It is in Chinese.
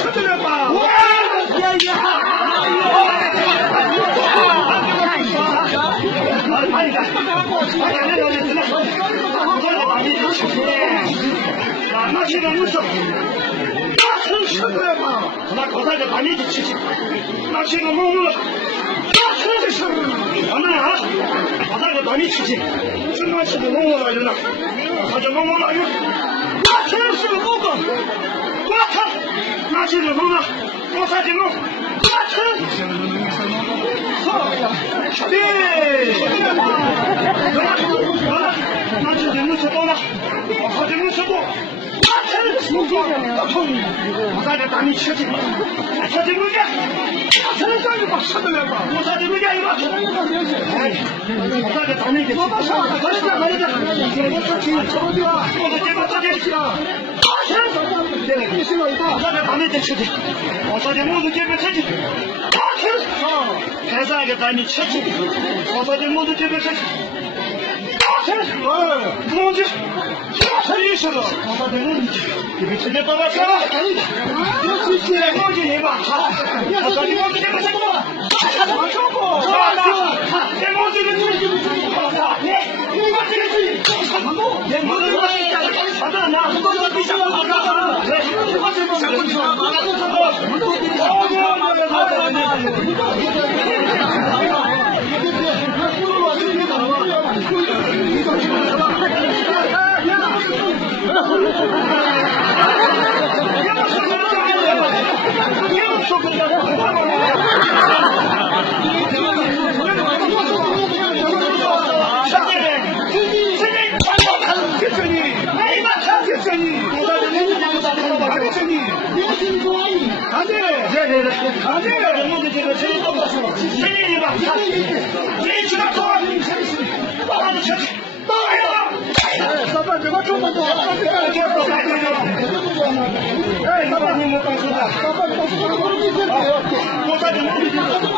吃得了吧？我那些个你说，那真吃得了吧？那刚才在把你的吃起，那些个蒙了，那真的是，俺们啊，刚才在把你吃起，怎么吃的蒙来人了？他就蒙来人，那真是个狗狗，我操，那些个蒙了，我才就蒙，那真。对，那就能吃到了，我就能吃到。我在这打你吃去，我这没干，真让你把吃得了吧？我在这没干一个，哎，我在这打你给吃，我的结果这件事啊，你是老大，我在这打你给吃去，我在这我的结果吃去，开三个打你吃去，我在这我的结果吃去。我就真意识了，我把这弄进去，你们直接把它吃了，我直接放进去吧。我说你们直接把这个，我说过，连我这个你们这个是什么路？连我这个啥的呢？我这个比啥都好看。我这个想过去了，老板，这个这么多，哎，老板，你们放心吧，老板，我在这里。